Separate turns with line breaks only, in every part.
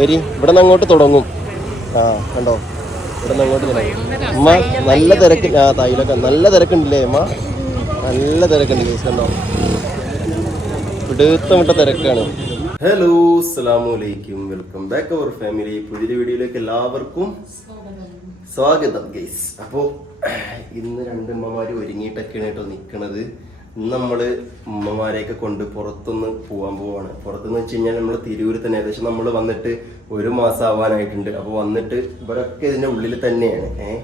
വരി ഇവിടെ നിന്ന് അങ്ങോട്ട് തുടങ്ങും. ആ കണ്ടോ? ഇവിടെ നിന്ന് അങ്ങോട്ട് തുടങ്ങും. ഉമ്മ നല്ല തിരക്ക് ആ തൈലൊക്കെ നല്ല തിരക്കുണ്ടല്ലേ അമ്മ നല്ല തിരക്കുണ്ട് കേസ് കണ്ടോ? പിടുത്തം വിട്ട തിരക്കാണ്. ഹലോ അസ്സലാമലൈക്കും വെൽക്കം ബാക്ക് അവർ ഫാമിലി പുതിയ വീഡിയോയിലേക്ക് എല്ലാവർക്കും സ്വാഗതം ഗൈസ് അപ്പോൾ ഇന്ന് രണ്ട് ഉമ്മമാര് ഒരുങ്ങിയിട്ടൊക്കെയാണ് കേട്ടോ നിൽക്കണത് നമ്മൾ ഉമ്മമാരെയൊക്കെ കൊണ്ട് പുറത്തുനിന്ന് പോകാൻ പോവാണ്. പുറത്തുനിന്ന് വെച്ച് കഴിഞ്ഞാൽ നമ്മൾ തിരൂര് തന്നെ ഏകദേശം നമ്മൾ വന്നിട്ട് ഒരു മാസം ആവാനായിട്ടുണ്ട് അപ്പോൾ വന്നിട്ട് ഇവരൊക്കെ ഇതിന്റെ ഉള്ളിൽ തന്നെയാണ്. ഏഹ്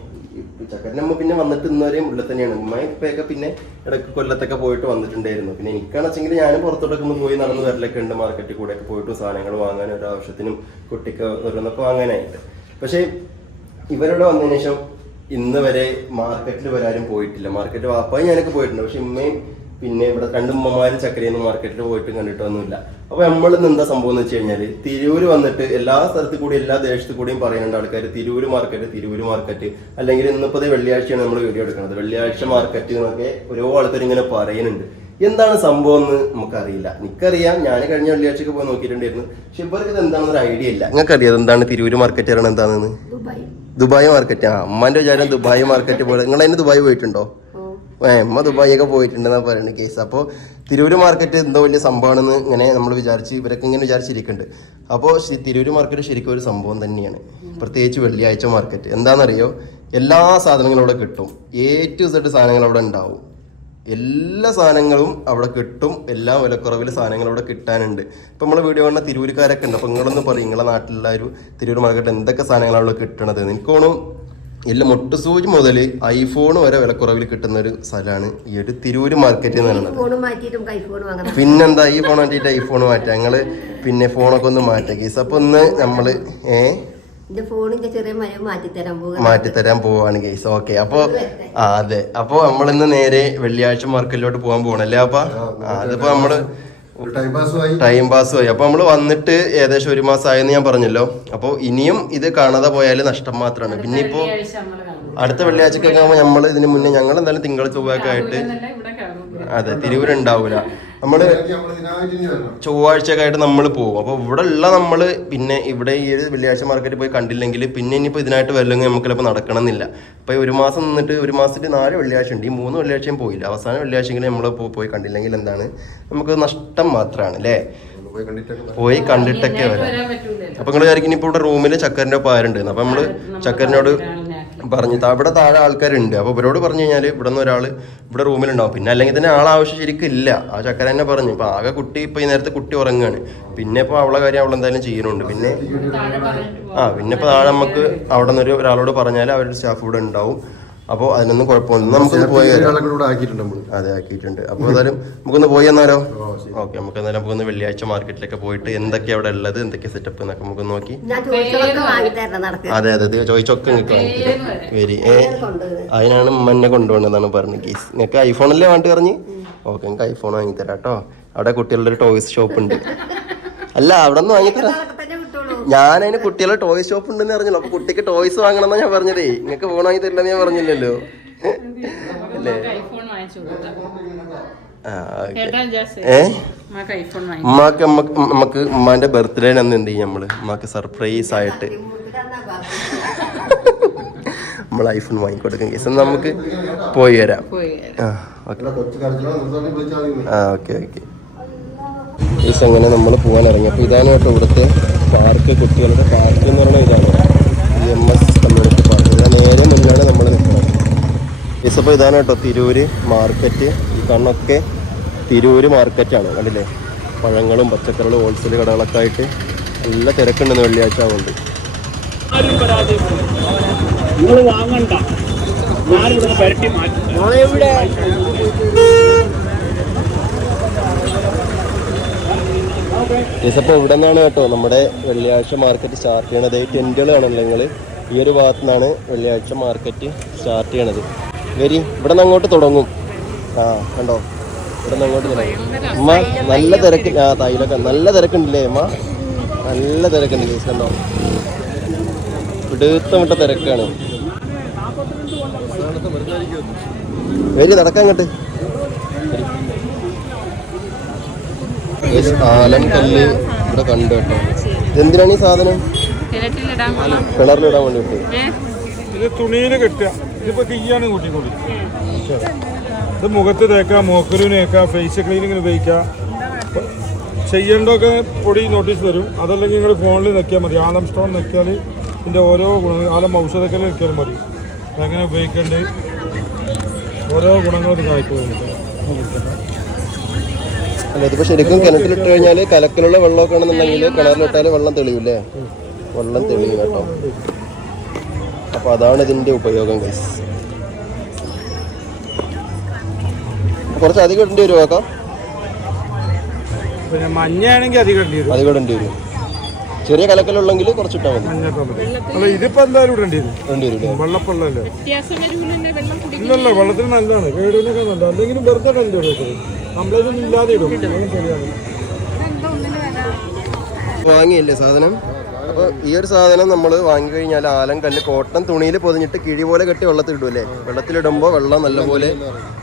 ചക്കരന്റെ അമ്മ പിന്നെ വന്നിട്ട് ഇന്നുവരെയും ഉള്ളിൽ തന്നെയാണ്. ഉമ്മ ഇപ്പൊക്കെ പിന്നെ ഇടയ്ക്ക് കൊല്ലത്തൊക്കെ പോയിട്ട് വന്നിട്ടുണ്ടായിരുന്നു. പിന്നെ എനിക്കാണെന്ന് വെച്ചെങ്കിൽ ഞാനും പുറത്തോട്ടൊക്കെ ഒന്ന് പോയി നടന്ന് വരലൊക്കെ ഉണ്ട്. മാർക്കറ്റിൽ കൂടെ ഒക്കെ പോയിട്ട് സാധനങ്ങൾ വാങ്ങാൻ ഒരു ആവശ്യത്തിനും കുട്ടിക്ക് ഓരോന്നൊക്കെ വാങ്ങാനായിട്ട്. പക്ഷേ ഇവരോട് വന്നതിന് ശേഷം ഇന്ന് വരെ മാർക്കറ്റിൽ വരാനും പോയിട്ടില്ല. മാർക്കറ്റ് വാപ്പായി ഞാനൊക്കെ പോയിട്ടുണ്ട്. പക്ഷെ ഇമ്മയും പിന്നെ ഇവിടെ രണ്ട് ഉമ്മമാരും ചക്കരയൊന്നും മാർക്കറ്റിൽ പോയിട്ട് കണ്ടിട്ടൊന്നുമില്ല. അപ്പൊ നമ്മൾ ഇന്ന് എന്താ സംഭവം എന്ന് വെച്ച് കഴിഞ്ഞാൽ തിരൂര് വന്നിട്ട് എല്ലാ സ്ഥലത്തു കൂടി എല്ലാ ദേശത്തു കൂടിയും പറയുന്നുണ്ട് ആൾക്കാർ തിരൂര് മാർക്കറ്റ് തിരൂര് മാർക്കറ്റ് അല്ലെങ്കിൽ ഇന്നിപ്പോ വെള്ളിയാഴ്ചയാണ് നമ്മൾ വീഡിയോ എടുക്കുന്നത്. വെള്ളിയാഴ്ച മാർക്കറ്റ് എന്നൊക്കെ ഓരോ ആൾക്കാർ ഇങ്ങനെ പറയുന്നുണ്ട്. എന്താണ് സംഭവം എന്ന് നമുക്കറിയില്ല. എനിക്കറിയാം. ഞാൻ കഴിഞ്ഞ വെള്ളിയാഴ്ചക്ക് പോയി നോക്കിയിട്ടുണ്ടായിരുന്നു. പക്ഷെ ഇവർക്ക് ഇത് എന്താണെന്ന് ഒരു ഐഡിയ ഇല്ല. നിങ്ങൾക്കറിയാം എന്താണ് തിരൂര് മാർക്കറ്റ് ആണ് എന്താണെന്ന്?
ദുബായ്.
മാർക്കറ്റ് ആ. അമ്മാന്റെ വിചാരം ദുബായ് മാർക്കറ്റ് പോലെ. നിങ്ങൾ അതിന് ദുബായ് പോയിട്ടുണ്ടോ? അമ്മ ദുബായ് ഒക്കെ പോയിട്ടുണ്ടെന്നാണ് പറയുന്നത് കേസ്. അപ്പോൾ തിരൂര് മാർക്കറ്റ് എന്തോ വലിയ സംഭവമാണെന്ന് ഇങ്ങനെ നമ്മൾ വിചാരിച്ച് ഇവരൊക്കെ ഇങ്ങനെ വിചാരിച്ചിരിക്കുന്നുണ്ട്. അപ്പോൾ തിരൂര് മാർക്കറ്റ് ശരിക്കും ഒരു സംഭവം തന്നെയാണ്. പ്രത്യേകിച്ച് വെള്ളിയാഴ്ച മാർക്കറ്റ് എന്താണെന്നറിയോ? എല്ലാ സാധനങ്ങളും അവിടെ കിട്ടും. എ ടു സെഡ് സാധനങ്ങൾ അവിടെ ഉണ്ടാവും. എല്ലാ സാധനങ്ങളും അവിടെ കിട്ടും. എല്ലാ വിലക്കുറവിൽ സാധനങ്ങൾ അവിടെ കിട്ടാനുണ്ട്. ഇപ്പം നമ്മൾ വീഡിയോ കാണുന്ന തിരൂരുകാരൊക്കെ ഉണ്ട്. അപ്പോൾ നിങ്ങളൊന്ന് പറയും. നിങ്ങളെ നാട്ടിലുള്ള ഒരു തിരൂർ മാർക്കറ്റ് എന്തൊക്കെ സാധനങ്ങളാണ് അവിടെ കിട്ടണത്? എനിക്ക് തോന്നും മുട്ട സൂചി മുതൽ ഐഫോൺ വരെ വിലക്കുറവിൽ കിട്ടുന്ന ഒരു സ്ഥലമാണ് ഈ ഒരു തിരൂര് മാർക്കറ്റ് എന്ന് പറയുന്നത്.
മാറ്റിയിട്ടും
പിന്നെന്താ? ഈ ഫോൺ വേണ്ടിയിട്ട് ഐഫോൺ മാറ്റാം. ഞങ്ങൾ പിന്നെ ഫോണൊക്കെ ഒന്ന് മാറ്റാം. കേസ് അപ്പൊ ഒന്ന് നമ്മൾ ഏ?
എന്റെ ഫോണിന്റെ ചെറിയ മരം മാറ്റി തരാൻ പോകുക
മാറ്റിത്തരാൻ പോവാണ് ഗൈസ് ഓക്കെ അപ്പൊ ആ അതെ. അപ്പൊ നമ്മളിന്ന് നേരെ വെള്ളിയാഴ്ച മാർക്കറ്റിലോട്ട് പോകാൻ പോകണല്ലേ അപ്പൊ? അതിപ്പോ
നമ്മൾ ടൈം
പാസ് പോയി അപ്പൊ നമ്മൾ വന്നിട്ട് ഏകദേശം ഒരു മാസം ആയെന്ന് ഞാൻ പറഞ്ഞല്ലോ. അപ്പൊ ഇനിയും ഇത് കാണാതെ പോയാൽ നഷ്ടം മാത്രമാണ് പിന്നെ ഇപ്പോ അടുത്ത വെള്ളിയാഴ്ചക്കൊക്കെ ആകുമ്പോൾ നമ്മൾ ഇതിന് മുന്നേ ഞങ്ങൾ എന്തായാലും തിങ്കൾ ചൊവ്വയൊക്കെ ആയിട്ട് അതെ തിരുവൂര് ഉണ്ടാവൂല
നമ്മൾ നമ്മൾ വരണം
ചൊവ്വാഴ്ചയൊക്കെ ആയിട്ട് നമ്മൾ പോകും അപ്പോൾ ഇവിടെ ഉള്ള നമ്മൾ പിന്നെ ഇവിടെ ഈ ഒരു വെള്ളിയാഴ്ച മാർക്കറ്റിൽ പോയി കണ്ടില്ലെങ്കിൽ പിന്നെ ഇനിയിപ്പോൾ ഇതിനായിട്ട് വരലെങ്കിൽ നമുക്ക് ചിലപ്പോൾ നടക്കണമെന്നില്ല. അപ്പോൾ ഈ ഒരു മാസം നിന്നിട്ട് ഒരു മാസത്തിൽ നാല് വെള്ളിയാഴ്ച ഉണ്ട്. ഈ മൂന്ന് വെള്ളിയാഴ്ചയും പോയില്ല. അവസാന വെള്ളിയാഴ്ചയെങ്കിലും നമ്മൾ പോയി കണ്ടില്ലെങ്കിൽ എന്താണ്? നമുക്ക് നഷ്ടം മാത്രമാണ് അല്ലേ?
പോയി കണ്ടിട്ടൊക്കെ
വരാം. അപ്പൊ നിങ്ങൾ വിചാരിക്കും ഇപ്പൊ ഇവിടെ റൂമിൽ ചക്കറിന്റെ പാരുണ്ട് ആരുണ്ട്? അപ്പൊ നമ്മൾ ചക്കരനോട് പറഞ്ഞു അവിടെ താഴെ ആൾക്കാരുണ്ട്. അപ്പൊ ഇവരോട് പറഞ്ഞു കഴിഞ്ഞാൽ ഇവിടെ നിന്ന് ഒരാൾ ഇവിടെ റൂമിലുണ്ടാവും. പിന്നെ അല്ലെങ്കിൽ തന്നെ ആളാവശ്യം ശരിക്കും ഇല്ല. ആ ചക്കര തന്നെ പറഞ്ഞു. ഇപ്പൊ ആകെ കുട്ടി ഇപ്പൊ ഈ നേരത്തെ കുട്ടി ഉറങ്ങുകയാണ് പിന്നെ ഇപ്പൊ അവളെ കാര്യം അവൾ എന്തായാലും ചെയ്യുന്നുണ്ട്. പിന്നെ ആ പിന്നെ ഇപ്പൊ താഴെ നമുക്ക് അവിടെ നിന്ന് ഒരു ഒരാളോട് പറഞ്ഞാൽ അവരുടെ സ്റ്റാഫ് ഇവിടെ ഉണ്ടാവും. അപ്പോൾ അതിനൊന്നും കുഴപ്പമൊന്നും നമുക്ക് പോയി അതെ ആക്കിയിട്ടുണ്ട്. അപ്പോൾ എന്തായാലും നമുക്കൊന്ന് പോയി എന്നാലോ ഓക്കെ നമുക്ക് എന്നാലും നമുക്കൊന്ന് വെള്ളിയാഴ്ച മാർക്കറ്റിലൊക്കെ പോയിട്ട് എന്തൊക്കെ അവിടെ ഉള്ളത് എന്തൊക്കെ സെറ്റപ്പ് എന്നൊക്കെ നമുക്ക് നോക്കി. അതെ അതെ ചോദിച്ചൊക്കെ വെരി. അതിനാണ് ഉമ്മന്നെ കൊണ്ടുപോകണമെന്നാണ് പറഞ്ഞത് കേസ്. നിങ്ങൾക്ക് ഐഫോണല്ലേ വേണ്ടി പറഞ്ഞ്? ഓക്കെ നിങ്ങൾക്ക് ഐഫോൺ വാങ്ങിത്തരാം കേട്ടോ. അവിടെ കുട്ടികളുടെ ഒരു ടോയ്സ് ഷോപ്പ് ഉണ്ട്. അല്ല അവിടെ നിന്ന് വാങ്ങിത്തരാം ഞാൻ അതിന് കുട്ടികളുടെ ടോയ് ഷോപ്പ് ഉണ്ടെന്ന് പറഞ്ഞല്ലോ. അപ്പൊ കുട്ടിക്ക് ടോയ്സ് വാങ്ങണം എന്നാ ഞാൻ പറഞ്ഞതേ. നിങ്ങക്ക് ഫോൺ വാങ്ങി തരില്ലെന്ന് ഞാൻ പറഞ്ഞില്ലല്ലോ. അല്ലേ? ഉമ്മാക്ക് നമുക്ക് ഉമ്മാന്റെ ബർത്ത്ഡേ അന്ന് എന്ത് ചെയ്യും നമ്മൾ? ഉമ്മാക്ക് സർപ്രൈസ് ആയിട്ട്. നമ്മൾ ഐഫോൺ വാങ്ങിക്കൊടുക്കും കേസ് നമുക്ക് പോയി വരാം. ആ ഓക്കെ. ഓക്കെ കേസ് അങ്ങനെ നമ്മൾ പോകാൻ ഇറങ്ങി. അപ്പോൾ ഇതാണ് കേട്ടോ ഇവിടുത്തെ പാർക്ക് കുട്ടികളുടെ പാർക്ക് എന്ന് പറഞ്ഞാൽ ഇതാണ്. E M S community park ഇതാ നേരെ മുന്നിലാണ് നമ്മൾ നിൽക്കുന്നത് ഇസപ്പോൾ ഇതാണ് കേട്ടോ തിരൂര് മാർക്കറ്റ് ഈ കണ്ണൊക്കെ തിരൂര് മാർക്കറ്റാണ് കണ്ടില്ലേ? പഴങ്ങളും പച്ചക്കറികളും ഹോൾസെയിൽ കടകളൊക്കെ ആയിട്ട് നല്ല തിരക്കുണ്ടെന്ന് വെള്ളിയാഴ്ച ആവുന്നുണ്ട്
നിങ്ങൾ വാങ്ങണ്ട ഞാനിവിടെ പരട്ടി മാറ്റി
അപ്പോൾ ഇവിടെ നിന്നാണ് കേട്ടോ നമ്മുടെ വെള്ളിയാഴ്ച മാർക്കറ്റ് സ്റ്റാർട്ട് ചെയ്യണത്. ടെന്റുകൾ കാണുമല്ലോ നിങ്ങൾ ഈ ഒരു ഭാഗത്തു നിന്നാണ് വെള്ളിയാഴ്ച മാർക്കറ്റ് സ്റ്റാർട്ട് ചെയ്യണത്. വരി ഇവിടെ നിന്ന് അങ്ങോട്ട് തുടങ്ങും. ആ കണ്ടോ? ഇവിടെ നിന്ന് അങ്ങോട്ട് തുടങ്ങും. അമ്മ നല്ല തിരക്ക്. ആ തൈലൊക്കെ നല്ല തിരക്കുണ്ടല്ലേ അമ്മ നല്ല തിരക്കുണ്ട് കേസ് കണ്ടോ? പിടുത്തം വിട്ട തിരക്കാണ്. വരി നടക്കാൻ അങ്ങോട്ട്. ആലം കല്ല് ഇവിടെ കണ്ടു കേട്ടോ. എന്തിനാണ് ഈ സാധനം? കിണറിലിടാൻ വേണ്ടിയിട്ട്.
ഏ
ഇത് തുണിയിൽ കെട്ടുക. ഇതിപ്പോ കീയാണ് കൂട്ടിക്കൂടി ഇത് മുഖത്ത് തേക്കാം മൂക്കലിന് തേക്കാം ഫേസ് ക്ലീനിങ്ങിന് ഉപയോഗിക്കാം ചെയ്യേണ്ടതൊക്കെ പൊടി നോട്ടീസ് തരും അതല്ലെങ്കിൽ നിങ്ങൾ ഫോണിൽ നിൽക്കിയാൽ മതി. ആലം സ്റ്റോൺ നിൽക്കിയാൽ ഇതിന്റെ ഓരോ ഗുണങ്ങൾ ആലം ഔഷധക്കൽ നിൽക്കിയാൽ മതി. എങ്ങനെ ഉപയോഗിക്കേണ്ടത്? ഓരോ ഗുണങ്ങളും കായ്ക്കുന്നുണ്ട്
അല്ല ഇതിപ്പോ ശരിക്കും കിണറ്റിലിട്ട് കഴിഞ്ഞാൽ കലക്കിലുള്ള വെള്ളമൊക്കെ ആണെന്നുണ്ടെങ്കിൽ കിണറിലിട്ടാൽ വെള്ളം തെളിയൂല്ലേ? വെള്ളം തെളിയും കേട്ടോ. അപ്പൊ അതാണ് ഇതിന്റെ ഉപയോഗം ഗൈസ് കുറച്ച് അധികം ഇടേണ്ടി വരുമോ കാക്ക?
പിന്നെ മഞ്ഞയാണെങ്കിൽ അധികം ഇടേണ്ടി വരും.
അധികം ഇടേണ്ടി വരും. ചെറിയ കലക്കലുള്ളെങ്കിൽ കുറച്ചിട്ടാൽ മതി.
മഞ്ഞൊക്കെ മതി അല്ല ഇതിപ്പോ എന്തായാലും ഇടേണ്ടി വരും.
ഇടേണ്ടി വരും
വെള്ളപ്പള്ളല്ലേ?
വരൂലല്ലേ വെള്ളം കുടി
ഇല്ലല്ല വെള്ളത്തിന് നല്ലതാണ്. വെറുതെ ഇടേണ്ടി വരും. കംപ്ലൈന്റ് ഇല്ലാതെ ഇടും.
വാങ്ങിയല്ലേ സാധനം? അപ്പോൾ ഈ ഒരു സാധനം നമ്മൾ വാങ്ങി കഴിഞ്ഞാൽ ആലം കല്ല് കോട്ടൺ തുണിയിൽ പൊതിഞ്ഞിട്ട് കിഴി പോലെ കെട്ടി വെള്ളത്തിൽ ഇടുമല്ലേ വെള്ളത്തിലിടുമ്പോൾ വെള്ളം നല്ലപോലെ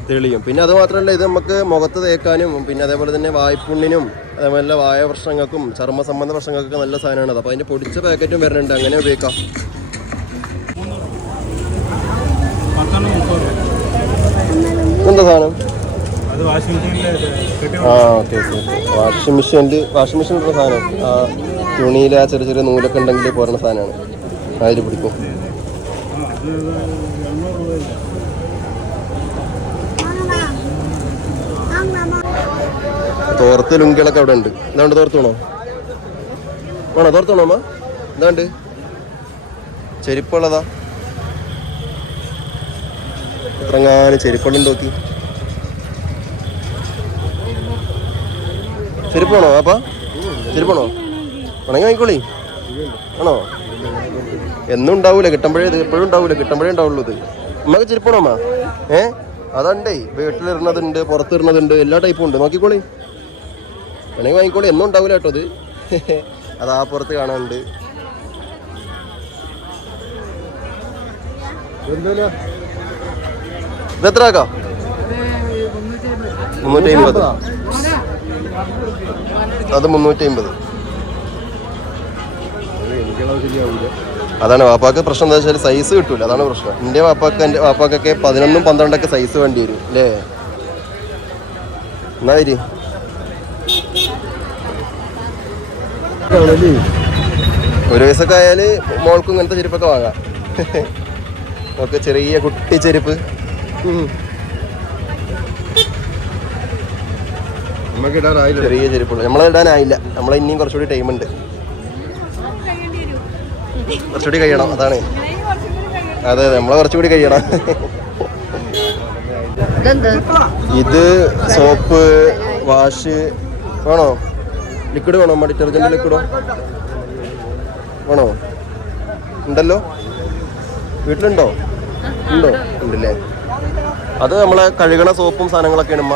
തെളിയും. പിന്നെ അത് മാത്രമല്ല ഇത് നമുക്ക് മുഖത്ത് തേക്കാനും പിന്നെ അതേപോലെ തന്നെ വായ്പുണ്ണിനും അതേപോലെ വായ പ്രശ്നങ്ങൾക്കും ചർമ്മ സംബന്ധ പ്രശ്നങ്ങൾക്കൊക്കെ നല്ല സാധനമാണ്. അപ്പോൾ അതിന്റെ പൊടിച്ച പാക്കറ്റും വരുന്നുണ്ട്. അങ്ങനെ ഉപയോഗിക്കാം. എന്താ സാധനം? ആ ഓക്കെ ഓക്കെ. വാഷിംഗ് മെഷീനിൽ വാഷിംഗ് മെഷീൻ ഉള്ള സാധനം. ആ തുണിയിൽ ആ ചെറിയ ചെറിയ നൂലൊക്കെ ഉണ്ടെങ്കിൽ പോരണ സാധനമാണ്. അതിൽ പിടിക്കും. തോർത്ത് ലുങ്കികളൊക്കെ അവിടെ ഉണ്ട്. എന്താണ്ട് തോർത്തണോ? വേണോ? തോർത്തണോ അമ്മ? എന്താണ്ട് ചെരുപ്പുള്ളതാ. ഇത്രങ്ങാനും ചെരുപ്പുള്ളുണ്ട് ചെരുപ്പാണോ അപ്പ ചെരുപ്പാണോ ഉണങ്ങി വാങ്ങിക്കോളി. ആണോ? എന്നും ഉണ്ടാവൂല കിട്ടുമ്പോഴേ ഇത് എപ്പോഴും ഉണ്ടാവൂല കിട്ടുമ്പോഴേ ഉണ്ടാവുള്ളൂ ഇത്. അമ്മയ്ക്ക് ചെരുപ്പാണോ അമ്മ ഏ? അതുണ്ടേ വീട്ടിലിടുന്നതുണ്ട് പുറത്തിടുന്നതുണ്ട് എല്ലാ ടൈപ്പും ഉണ്ട്. നോക്കിക്കോളി. വേണമെങ്കിൽ വാങ്ങിക്കോളി. എന്നും ഉണ്ടാവൂല കേട്ടോ ഇത്. അത് ആ പുറത്ത് കാണാനുണ്ട്. ഇത് എത്ര ആക്കാം മുന്നൂറ്റി അമ്പത്. അത് മുന്നൂറ്റി അമ്പത് അതാണ് വാപ്പാക്ക് പ്രശ്നം എന്താ വെച്ചാൽ സൈസ് കിട്ടൂല. അതാണ് പ്രശ്നം. എന്റെ വാപ്പാക്ക് എന്റെ വാപ്പാക്കൊക്കെ പതിനൊന്നും പന്ത്രണ്ടൊക്കെ സൈസ് വേണ്ടി വരും അല്ലേ എന്നാ വരി ഒരു വയസ്സൊക്കെ ആയാൽ മോൾക്കും ഇങ്ങനത്തെ ചെരുപ്പൊക്കെ വാങ്ങാം. ഒക്കെ ചെറിയ കുട്ടി ചെരുപ്പ്.
നമുക്ക് ഇടാറായില്ല
ചെറിയ ചെരുപ്പുള്ളൂ. നമ്മളെ ഇടാനായില്ല. നമ്മളെ ഇനിയും കുറച്ചുകൂടി ടൈം ഉണ്ട്. കുറച്ചുകൂടി കഴിയണം അതാണ്. അതെ അതെ നമ്മളെ കുറച്ചുകൂടി കഴിയണം. ഇത് സോപ്പ് വാഷ് വേണോ? ലിക്വിഡ് വേണോ? അമ്മ ഡിറ്റർജന്റ് ലിക്വിഡോ? വേണോ? ഉണ്ടല്ലോ? വീട്ടിലുണ്ടോ? ഉണ്ടോ? ഉണ്ടല്ലേ? അത് നമ്മളെ കഴുകണ സോപ്പും സാധനങ്ങളൊക്കെയാണ് അമ്മ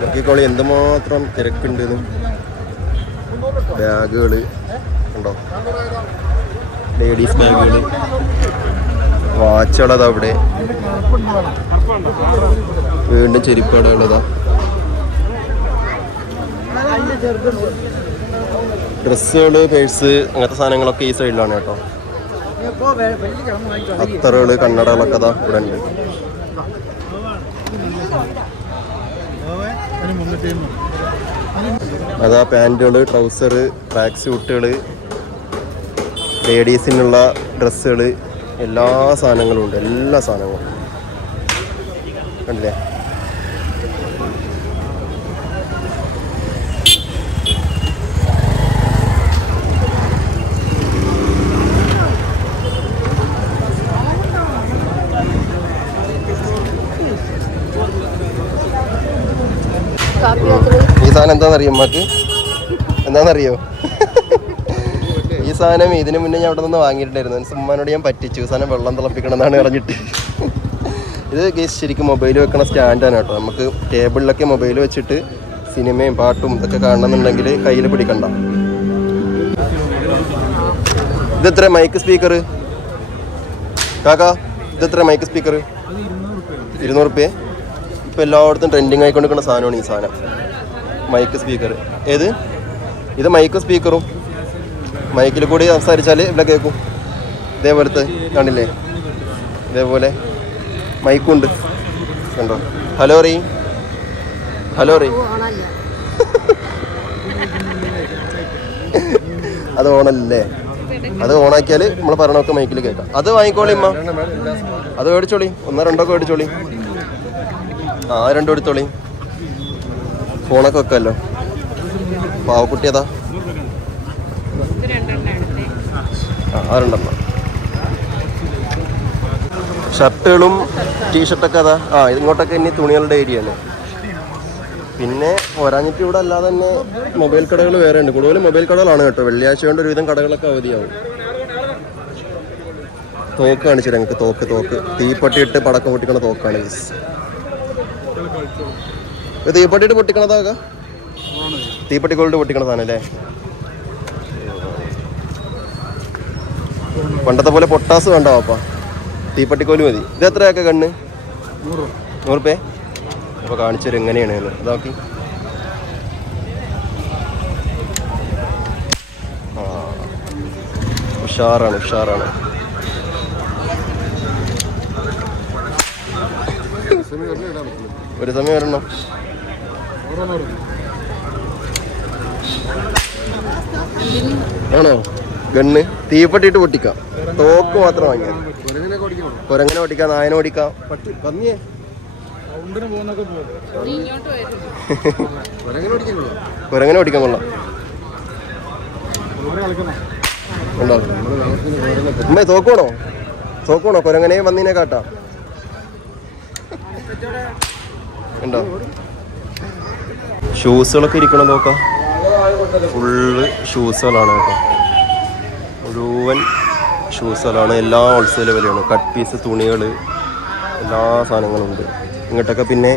നോക്കിക്കോളി എന്തുമാത്രം തിരക്കുണ്ട് ബാഗുകൾ ഉണ്ടോ? ലേഡീസ് ബാഗുകൾ വാച്ചുകളതാ അവിടെ. വീണ്ടും ചെരുപ്പുകളുള്ളതാ ഡ്രസ്സുകൾ പേഴ്സ് അങ്ങനത്തെ സാധനങ്ങളൊക്കെ ഈ സൈഡിലാണ് കേട്ടോ. അത്തറുകൾ കണ്ണടകളൊക്കെ അതാ ഇവിടെ ഉണ്ട്. അതാ പാന്റുകൾ ട്രൗസർ ട്രാക്ക് സ്യൂട്ടുകൾ ലേഡീസിനുള്ള ഡ്രസ്സുകൾ എല്ലാ സാധനങ്ങളും ഉണ്ട് എല്ലാ സാധനങ്ങളും. കണ്ടില്ലേ? സാധനം എന്താണെന്നറിയോ അമ്മയ്ക്ക് എന്താണെന്നറിയോ ഈ സാധനം ഇതിനു മുന്നേ ഞാൻ അവിടെ നിന്ന് വാങ്ങിയിട്ടുണ്ടായിരുന്നു. എന്റെ ഉമ്മാനോട് ഞാൻ പറ്റിച്ചു. സാധനം വെള്ളം തിളപ്പിക്കണം എന്നാണ് പറഞ്ഞിട്ട്. ഇത് ഗേസ് ശരിക്കും മൊബൈൽ വെക്കണ സ്റ്റാൻഡാണ് കേട്ടോ. നമുക്ക് ടേബിളിലൊക്കെ മൊബൈൽ വെച്ചിട്ട് സിനിമയും പാട്ടും ഇതൊക്കെ കാണണമെന്നുണ്ടെങ്കിൽ കയ്യിൽ പിടിക്കണ്ട. ഇതെത്ര മൈക്ക് സ്പീക്കർ കാക്കാ ഇതെത്ര മൈക്ക് സ്പീക്കർ ഇരുന്നൂറ് റുപ്യ. ഇപ്പം എല്ലായിടത്തും ട്രെൻഡിങ് ആയിക്കൊണ്ടിരിക്കുന്ന സാധനമാണ് ഈ സാധനം. മൈക്ക് സ്പീക്കർ ഏത്? ഇത് മൈക്ക് സ്പീക്കറും മൈക്കിൽ കൂടി സംസാരിച്ചാൽ ഇവിടെ കേൾക്കും. ഇതേപോലത്തെ കണ്ടില്ലേ? ഇതേപോലെ മൈക്കുണ്ട് കണ്ടോ? ഹലോ റീ ഹലോ റീ അത് ഓണല്ലേ? അത് ഓണാക്കിയാൽ നമ്മൾ പറഞ്ഞൊക്കെ മൈക്കിൽ കേൾക്കാം. അത് വാങ്ങിക്കോളി അത് മേടിച്ചോളി. ഒന്നോ രണ്ടോ മേടിച്ചോളി. ആ രണ്ടും എടുത്തോളി. ഫോണൊക്കെ വെക്കാമല്ലോ പാവക്കുട്ടി അതാ ആ ഷർട്ടുകളും ടീഷർട്ടൊക്കെ അതാ. ആ ഇങ്ങോട്ടൊക്കെ ഇനി തുണികളുടെ ഏരിയ ആണ് പിന്നെ ഒരാഞ്ഞിട്ട് ഇവിടെ അല്ലാതെ തന്നെ മൊബൈൽ കടകൾ വേറെ ഉണ്ട്. കൂടുതലും മൊബൈൽ കടകളാണ് കേട്ടോ. വെള്ളിയാഴ്ച കൊണ്ട് ഒരുവിധം കടകളൊക്കെ അവധിയാവും. തോക്ക് കാണിച്ചു ഞങ്ങൾക്ക് തോക്ക് തോക്ക്. തീപ്പൊട്ടിയിട്ട് പടക്കം പൊട്ടിക്കണ തോക്കാണ് ഗൈസ് പൊട്ടിക്കണതാ തീപ്പട്ടി കൊള്ളിട്ട് പൊട്ടിക്കണതാണ് അല്ലേ പണ്ടത്തെ പോലെ പൊട്ടാസ് വേണ്ട പാപ്പ തീപ്പട്ടിക്കോൽ മതി. ഇത് എത്രയൊക്കെ കണ്ണ്? നൂറുപേ അപ്പോൾ കാണിച്ചു തരും എങ്ങനെയാണ് ഇതാക്കി ഉഷാറാണ് ഉഷാറാണ്. ഒരു സമയം വരണം. ആണോ? ഗണ്ണ്. തീപ്പെട്ടിട്ട് പൊട്ടിക്കാം. തോക്ക് മാത്രം വാങ്ങിയാൽ
കുരങ്ങനെ
ഓടിക്കാം നായനെ ഓടിക്കാം
കൊരങ്ങനെ
ഓടിക്കാൻ കൊള്ളാം. അമ്മേ തോക്കണോ തോക്കണോ കുരങ്ങനെ വന്നീനെ കാട്ടാ. ഉണ്ടോ? ഷൂസുകളൊക്കെ ഇരിക്കണം നോക്കാം. ഫുള്ള് ഷൂസുകളാണ് കേട്ടോ. മുഴുവൻ ഷൂസുകളാണ്. എല്ലാ ഹോൾസെയിൽ വിലയാണ്. കട്ട് പീസ് തുണികൾ എല്ലാ സാധനങ്ങളും ഉണ്ട്. ഇങ്ങോട്ടൊക്കെ പിന്നെ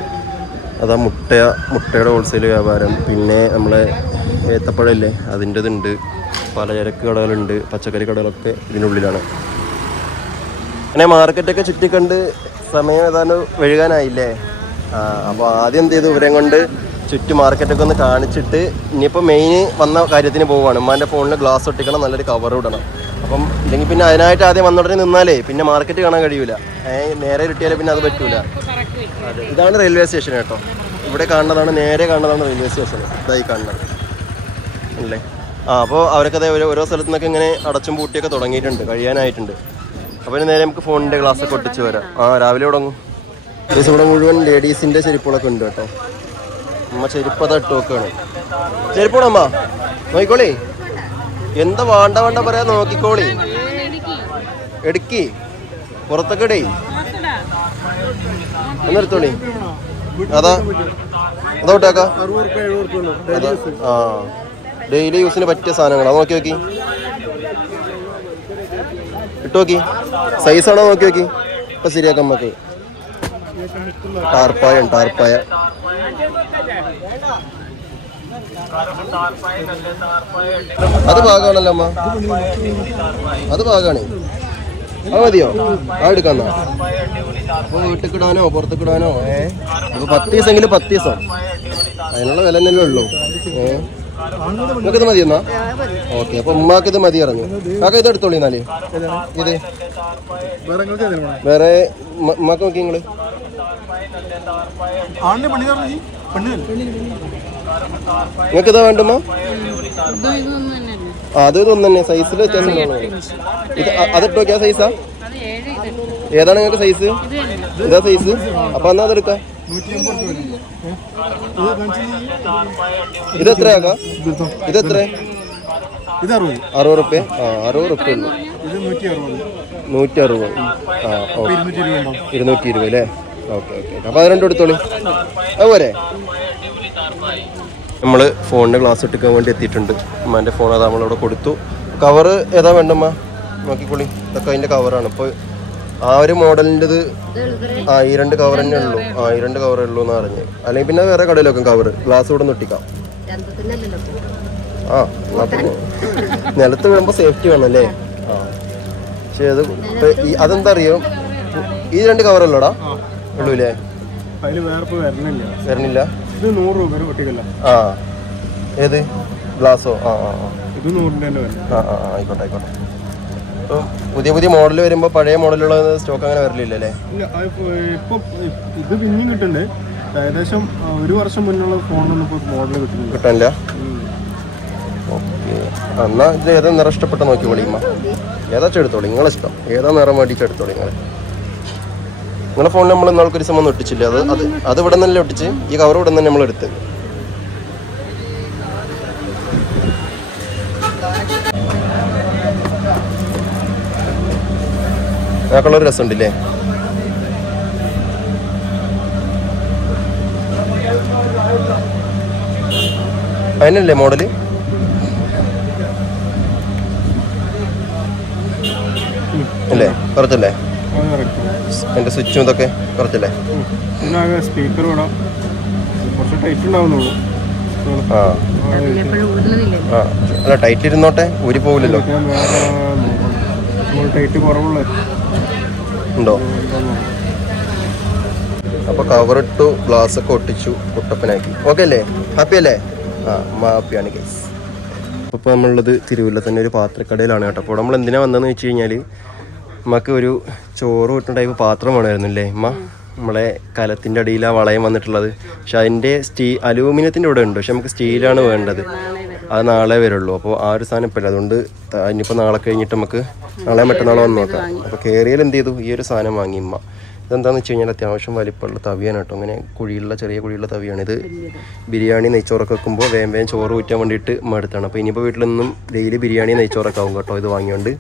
അതാ മുട്ട മുട്ടയുടെ ഹോൾസെയിൽ വ്യാപാരം. പിന്നെ നമ്മളെ ഏത്തപ്പഴമില്ലേ അതിന്റെതുണ്ട്. പലചരക്ക് കടകളുണ്ട്. പച്ചക്കറി കടകളൊക്കെ ഇതിനുള്ളിലാണ്. അങ്ങനെ മാർക്കറ്റൊക്കെ ചുറ്റിക്കണ്ട് സമയം ഏതാണ്ട് വഴുകാനായില്ലേ ആ അപ്പോൾ ആദ്യം എന്ത് ചെയ്തു? ഇവരെ കൊണ്ട് ചുറ്റും മാർക്കറ്റൊക്കെ ഒന്ന് കാണിച്ചിട്ട് ഇനിയിപ്പോൾ മെയിൻ വന്ന കാര്യത്തിന് പോവുകയാണ് ഉമ്മാന്റെ ഫോണിൽ ഗ്ലാസ് ഒട്ടിക്കണം നല്ലൊരു കവർ ഇടണം. അപ്പം ഇല്ലെങ്കിൽ പിന്നെ അതിനായിട്ട് ആദ്യം വന്നുടനെ നിന്നാലേ പിന്നെ മാർക്കറ്റ് കാണാൻ കഴിയൂല. നേരെ കിട്ടിയാലേ പിന്നെ അത് പറ്റൂല. ഇതാണ് റെയിൽവേ സ്റ്റേഷൻ കേട്ടോ. ഇവിടെ കാണുന്നതാണ് നേരെ കാണുന്നതാണ് റെയിൽവേ സ്റ്റേഷൻ ഇതായി കാണുന്നത്. അല്ലേ? ആ അപ്പോൾ അവരൊക്കെ അതേ ഓരോ സ്ഥലത്തു നിന്നൊക്കെ ഇങ്ങനെ അടച്ചും പൂട്ടിയൊക്കെ തുടങ്ങിയിട്ടുണ്ട് കഴിയാനായിട്ടുണ്ട്. അപ്പോൾ നേരെ നമുക്ക് ഫോണിന്റെ ഗ്ലാസ് ഒക്കെ ഒട്ടിച്ച് വരാം. ആ രാവിലെ തുടങ്ങും. ഇവിടെ മുഴുവൻ ലേഡീസിന്റെ ചെരുപ്പുകളൊക്കെ ഉണ്ട് കേട്ടോ. അമ്മ ചെരുപ്പത ഇട്ട് നോക്കുകയാണ് ചെരുപ്പൂടെ അമ്മ നോക്കിക്കോളി. എന്താ വേണ്ട വേണ്ട പറയാ നോക്കിക്കോളി. എടുക്കി. പുറത്തൊക്കെ ഇടേ. എന്നെടുത്തോളി അതാ അതാ ആ. ഡെയിലി യൂസിന് പറ്റിയ സാധനങ്ങളാണ് നോക്കി നോക്കി. ഇട്ട് നോക്കി. സൈസ് ആണോ നോക്കി നോക്കി. ഇപ്പൊ ശരിയാക്കാം നമുക്ക്. ടാർപ്പായ ടാർപ്പായ. അത് ഭാഗമാണല്ലോ അമ്മ. അത് ഭാഗമാണ് അത് മതിയോ? ആ എടുക്കാം അപ്പൊ വീട്ടിൽ കിടാനോ പുറത്ത് കിടാനോ ഏ? അപ്പൊ പത്ത് ദിവസമെങ്കിലും പത്ത് ദിവസം. അതിനുള്ള വില തന്നെ ഉള്ളൂ. ഏ? നിങ്ങൾക്കിത് മതി എന്നാ? ഓക്കെ അപ്പൊ ഉമ്മാക്ക് ഇത് മതി പറഞ്ഞു. കാക്ക ഇത് എടുത്തോളി എന്നാൽ. ഇത്.
വേറെ
ഉമ്മാക്ക് നോക്കി
നിങ്ങൾ.
നിങ്ങൾക്ക് ഇതാ ആ അത് ഇതൊന്നു തന്നെ സൈസിൽ വ്യത്യാസം. ഇത് അതിട്ട് നോക്കിയാ സൈസാ ഏതാണ് നിങ്ങൾക്ക് സൈസ്
ഇത്
സൈസ് അപ്പൊ എന്നാ അതെടുക്കാം
നൂറ്റി അമ്പത് രൂപ ഇത് കാണിച്ച്
ഇത് എത്രയാക്കാം ഇത് എത്ര
ഇത് അറുപത്
റുപ്യ? ആ അറുപത് റുപ്യ ഉള്ളു.
നൂറ്റി അറുപത്
ആ
ഇരുന്നൂറ്റി ഇരുപത്
അല്ലേ? Okay okay. അപ്പൊ അത് രണ്ടും എടുത്തോളി. അതുപോലെ നമ്മൾ ഫോണിന്റെ ഗ്ലാസ് ഇട്ടിക്കാൻ വേണ്ടി എത്തിയിട്ടുണ്ട്. അമ്മേന്റെ ഫോൺ അതാ നമ്മളവിടെ കൊടുത്തു. കവറ് ഏതാ വേണ്ടമ്മ നോക്കിക്കൊള്ളി ഇതൊക്കെ അതിന്റെ കവറാണ് ഇപ്പോൾ ആ ഒരു മോഡലിന്റെത് ആ ഈ രണ്ട് കവർ തന്നെ ഉള്ളൂ. ആ ഈ രണ്ട് കവറേ ഉള്ളൂ എന്ന് പറഞ്ഞ്. അല്ലെങ്കിൽ പിന്നെ വേറെ കടയിലൊക്കെ കവർ ഗ്ലാസ് ഇവിടെ നിന്ന് ഒട്ടിക്കാം. ആ നിലത്ത് വീഴുമ്പോൾ സേഫ്റ്റി വേണം അല്ലേ? ആ. പക്ഷേ അത് ഇപ്പം ഈ അതെന്താ അറിയോ ഈ രണ്ട് കവറല്ലോടാ ഉള്ളൂ അല്ലേ
അതിൽ വേറെ വരണില്ല.
വരണില്ല?
ഇത് നൂറ് രൂപ ഒരു കുട്ടിക്കല്ല
ആ. ഏത്? ഗ്ലാസോ? ആ ആ
ഇത് നൂറിന്റെ തന്നെ വരും.
ആ ആ ആയിക്കോട്ടെ ആയിക്കോട്ടെ. ഇപ്പോൾ പുതിയ പുതിയ മോഡൽ വരുമ്പോൾ പഴയ മോഡലുള്ള സ്റ്റോക്ക് അങ്ങനെ വരലില്ല അല്ലേ?
ഇല്ല ഇപ്പം ഇത് പിന്നെയും കിട്ടുന്നുണ്ട് ഏകദേശം ഒരു വർഷം മുന്നുള്ള ഫോണൊന്നും ഇപ്പോൾ മോഡൽ കിട്ടുന്നില്ല
കിട്ടാനില്ല? ഓക്കെ. എന്നാൽ ഇത് ഏതാ നിറം ഇഷ്ടപ്പെട്ട നോക്കി വിളിക്കുമ്പോൾ ഏതാ എടുത്തോളി? നിങ്ങളെ ഇഷ്ടം. ഏതാ നിറം എടുത്തോളി നിങ്ങൾ നിങ്ങളെ ഫോണിൽ നമ്മൾ ഇന്നാൾക്ക് ഒരു സമയം ഒട്ടിച്ചില്ല? അത് അത് അത് ഇവിടെ നിന്നല്ലേ ഒട്ടിച്ച്? ഈ കവർ ഇവിടെ നിന്ന് നമ്മൾ എടുത്ത്. കളർ രസമുണ്ടല്ലേ? അതിനല്ലേ മോഡൽ അല്ലേ കുറച്ചല്ലേ? എന്റെ സ്വിച്ചും ഇതൊക്കെ കുറച്ചല്ലേ?
ഇതിനാകെ സ്പീക്കർ ഇടാം കുറച്ച് ടൈറ്റ് ഉണ്ടാവുന്നുള്ളൂ.
ആ. ആ അല്ല ടൈറ്റ് ഇരുന്നോട്ടെ ഊരി പോകില്ലല്ലോ
ടൈറ്റ് കുറവുള്ള.
ഉണ്ടോ? അപ്പൊ കവറിട്ടു ഗ്ലാസ് ഒക്കെ ഒട്ടിച്ചു കുട്ടപ്പനാക്കി ഓക്കെ അല്ലേ? ഹാപ്പി അല്ലേ? ആ അമ്മ ഹാപ്പിയാണ് കേസ് അപ്പോൾ നമ്മളുള്ളത് തിരുവല്ല തന്നെ ഒരു പാത്രക്കടയിലാണ് കേട്ടോ. അപ്പോൾ നമ്മൾ എന്തിനാ വന്നതെന്ന് വെച്ച് കഴിഞ്ഞാൽ നമുക്ക് ഒരു ചോറ് കിട്ടുന്ന ടൈപ്പ് പാത്രം വേണമായിരുന്നു അല്ലേ അമ്മ നമ്മളെ കലത്തിന്റെ അടിയിലാ വളയം വന്നിട്ടുള്ളത്. പക്ഷെ അതിന്റെ സ്റ്റീ അലൂമിനിയത്തിന്റെ ഇവിടെ ഉണ്ട്. പക്ഷെ നമുക്ക് സ്റ്റീലാണ് വേണ്ടത്. അത് നാളെ വരുള്ളൂ. അപ്പോൾ ആ ഒരു സാധനം ഇപ്പം അതുകൊണ്ട് ഇനിയിപ്പോൾ നാളെ കഴിഞ്ഞിട്ട് നമുക്ക് നാളെ മറ്റന്നാളെ വന്ന് നോക്കാം അപ്പോൾ കയറിയാൽ എന്ത് ചെയ്തു? ഈ ഒരു സാധനം വാങ്ങി ഇമ്മ ഇതെന്താണെന്ന് വെച്ച് കഴിഞ്ഞാൽ അത്യാവശ്യം വലിപ്പമുള്ള തവിയാണ് കേട്ടോ. അങ്ങനെ കുഴിയുള്ള ചെറിയ കുഴിയുള്ള തവിയാണ് ഇത്. ബിരിയാണി നെയ്ച്ചോറൊക്കെ വെക്കുമ്പോൾ വേം വേം ചോറ് ഊറ്റാൻ വേണ്ടിയിട്ട് മടുത്താണ്. അപ്പോൾ ഇനിയിപ്പോൾ വീട്ടിൽ നിന്നും ഡെയിലി ബിരിയാണി നെയ്ച്ചോറൊക്കെ ആവും കേട്ടോ ഇത് വാങ്ങിയോണ്ട്.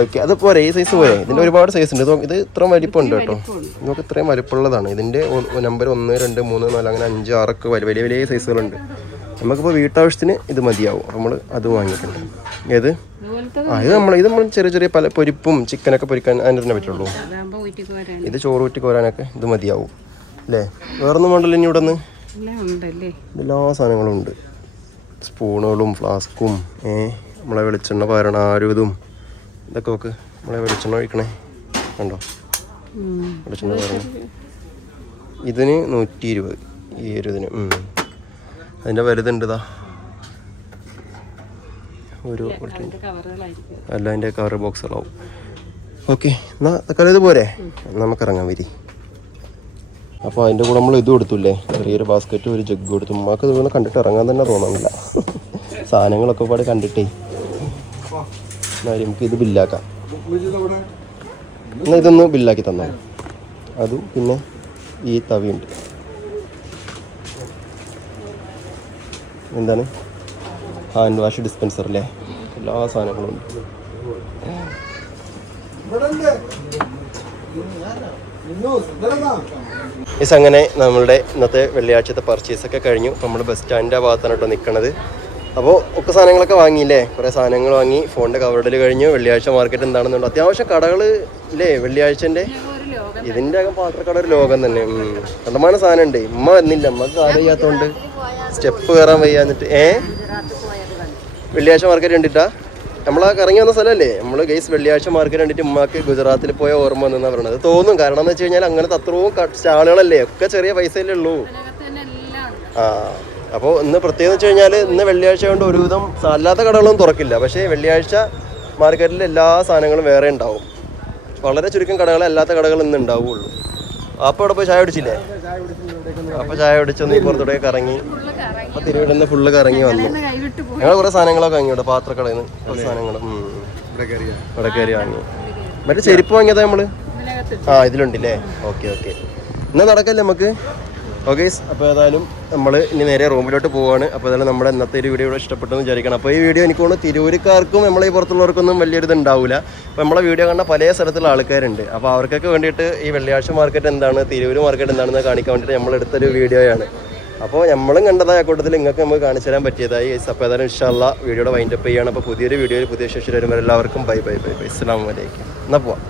ഓക്കെ അത് പോരെ ഈ സൈസ് പോരെ. ഇതിന്റെ ഒരുപാട് സൈസ് ഉണ്ട്. ഇത് ഇത് ഇത്രയും വലിപ്പമുണ്ട് കേട്ടോ. നമുക്ക് ഇത്രയും വലിപ്പമുള്ളതാണ്. ഇതിന്റെ നമ്പർ ഒന്ന് രണ്ട് മൂന്ന് നാല് അങ്ങനെ അഞ്ച് ആറൊക്കെ വലിയ വലിയ സൈസുകളുണ്ട് നമുക്കിപ്പോൾ വീട്ടാവശ്യത്തിന് ഇത് മതിയാവും. നമ്മൾ അത് വാങ്ങിയിട്ടുണ്ട് ഏത്? ആ ഇത് നമ്മൾ ഇത് നമ്മൾ ചെറിയ ചെറിയ പല പൊരിപ്പും ചിക്കനൊക്കെ പൊരിക്കാൻ അതിന് തന്നെ പറ്റുള്ളൂ. ഇത് ചോറ് ഊറ്റി കോരാനൊക്കെ ഇത് മതിയാവും. അല്ലേ? വേറൊന്നും വേണ്ടല്ലോ ഇനി ഇവിടെ നിന്ന്
എല്ലാം
സാധനങ്ങളും ഉണ്ട്. സ്പൂണുകളും ഫ്ലാസ്കും ഏ നമ്മളെ വെളിച്ചെണ്ണ പാരണ ആരുതും. ഇതും ഇതൊക്കെ നോക്ക്. നമ്മളെ വെളിച്ചെണ്ണ ഒഴിക്കണേ. കണ്ടോ? വെളിച്ചെണ്ണ പാരണ. ഇതിന് നൂറ്റി ഇരുപത്. ഈ ഒരു ഇതിന്. അതിന്റെ വലുതുണ്ട് ഇതാ. ഒരു
അതിന്റെ
അല്ല അതിന്റെ കവർ ബോക്സുകളാവും. ഓക്കെ എന്നാൽ തക്കാളി ഇത് പോരെ? നമുക്ക് ഇറങ്ങാൻ വരി. അപ്പോൾ അതിന്റെ കൂടെ നമ്മൾ ഇത് കൊടുത്തില്ലേ ചെറിയൊരു ബാസ്ക്കറ്റ് ഒരു ജഗ് കൊടുത്തു ഉമ്മാക്ക് ഇതൊന്ന് കണ്ടിട്ട് ഇറങ്ങാൻ തന്നെ തോന്നുന്നില്ല സാധനങ്ങളൊക്കെ പാടെ കണ്ടിട്ടേ. എന്നാലും നമുക്ക് ഇത് ബില്ലാക്കാം എന്നാൽ ഇതൊന്ന് ബില്ലാക്കി തന്നോ? അതും പിന്നെ ഈ തവിയുണ്ട്. എന്താണ്? ഹാൻഡ് വാഷ് ഡിസ്പെൻസർ അല്ലേ? എല്ലാ സാധനങ്ങളും ഉണ്ട്. ഇസ് അങ്ങനെ നമ്മളുടെ ഇന്നത്തെ വെള്ളിയാഴ്ചത്തെ പർച്ചേസ് ഒക്കെ കഴിഞ്ഞു. അപ്പോൾ നമ്മൾ ബസ് സ്റ്റാൻഡിന്റെ ഭാഗത്താണ് കേട്ടോ നിൽക്കണത് അപ്പോൾ ഒക്കെ സാധനങ്ങളൊക്കെ വാങ്ങിയില്ലേ? കുറേ സാധനങ്ങൾ വാങ്ങി ഫോണിന്റെ കവറിടൽ കഴിഞ്ഞു. വെള്ളിയാഴ്ച മാർക്കറ്റ് എന്താണെന്നുണ്ട്. അത്യാവശ്യം കടകൾ ഇല്ലേ വെള്ളിയാഴ്ചന്റെ ഇതിന്റെ പാത്രക്കട ഒരു ലോകം തന്നെ. കണ്ടമാനം സാധനം ഉണ്ട് ഉമ്മ വന്നില്ല. ഉമ്മക്ക് കാര്യം ചെയ്യാത്തതുകൊണ്ട് സ്റ്റെപ്പ് കയറാൻ വയ്യാന്നിട്ട് ഏ? വെള്ളിയാഴ്ച മാർക്കറ്റ് കണ്ടിട്ടാ? നമ്മളാ കറങ്ങി വന്ന സ്ഥലമല്ലേ നമ്മൾ ഗൈസ് വെള്ളിയാഴ്ച മാർക്കറ്റ് കണ്ടിട്ട് ഉമ്മാക്ക് ഗുജറാത്തിൽ പോയ ഓർമ്മ വന്നെന്നാ പറയണത്. തോന്നും. കാരണം എന്ന് വെച്ച് കഴിഞ്ഞാൽ അങ്ങനത്തെ അത്രയും സ്റ്റാളുകളല്ലേ? ഒക്കെ ചെറിയ പൈസയിലേ ഉള്ളൂ. ആ. അപ്പോൾ ഇന്ന് പ്രത്യേകം വെച്ച് കഴിഞ്ഞാൽ ഇന്ന് വെള്ളിയാഴ്ച കൊണ്ട് ഒരുവിധം അല്ലാത്ത കടകളൊന്നും തുറക്കില്ല. പക്ഷേ വെള്ളിയാഴ്ച മാർക്കറ്റിൽ എല്ലാ സാധനങ്ങളും വേറെ ഉണ്ടാവും. വളരെ ചുരുക്കം കടകൾ അല്ലാത്ത കടകൾ ഇന്ന് ഉണ്ടാവുള്ളൂ. അപ്പോൾ അവിടെ പോയി ചായ കുടിച്ചില്ലേ? അപ്പോൾ ചായ കുടിച്ചൊന്ന് ഈ പുറത്തോടെ കറങ്ങി. അപ്പോൾ തിരുവനന്തപുരം ഫുള്ള് കറങ്ങി വന്നു. ഞങ്ങൾ കുറെ സാധനങ്ങളൊക്കെ വാങ്ങി ഇവിടെ പാത്രക്കടയിൽ നിന്ന് കുറേ സാധനങ്ങൾ
ഇവിടെ
കയറി വാങ്ങി. മറ്റേ ചെരുപ്പ് വാങ്ങിയതാ
നമ്മൾ?
ആ ഇതിലുണ്ടല്ലേ? Okay okay. എന്നാ നടക്കല്ലേ നമുക്ക്? ഓക്കെ അപ്പോൾ ഏതായാലും നമ്മൾ ഇനി നേരെ റൂമിലോട്ട് പോവാണ്. അപ്പോൾ ഏതായാലും നമ്മുടെ ഇന്നത്തെ ഒരു വീഡിയോ ഇവിടെ ഇഷ്ടപ്പെട്ടെന്ന് വിചാരിക്കണം. അപ്പോൾ ഈ വീഡിയോ എനിക്ക് തോന്നുന്നു തിരൂരുകാർക്കും നമ്മളെ ഈ പുറത്തുള്ളവർക്കൊന്നും വലിയൊരു ഇതുണ്ടാവില്ല അപ്പോൾ നമ്മളെ വീഡിയോ കണ്ട പല സ്ഥലത്തുള്ള ആൾക്കാരുണ്ട്. അപ്പോൾ അവർക്കൊക്കെ വേണ്ടിയിട്ട് ഈ വെള്ളിയാഴ്ച മാർക്കറ്റ് എന്താണ് തിരൂർ മാർക്കറ്റ് എന്താണെന്ന് കാണിക്കാൻ വേണ്ടിയിട്ട് നമ്മൾ എടുത്തൊരു വീഡിയോയാണ്. അപ്പോൾ നമ്മളും കണ്ടതായ കൂട്ടത്തിൽ നിങ്ങൾക്ക് നമുക്ക് കാണിച്ചു തരാൻ പറ്റിയതായി. അപ്പോൾ ഏതായാലും ഇഷ്ടമുള്ള വീഡിയോയുടെ വൈൻഡപ്പ് ചെയ്യാണ്. അപ്പോൾ പുതിയൊരു വീഡിയോയിൽ പുതിയ ശേഷി വരുമ്പോൾ എല്ലാവർക്കും ബൈ ബൈ ബൈ ബൈ ഇസ്ലാം വലൈക്കും എന്നാൽ പോവാം.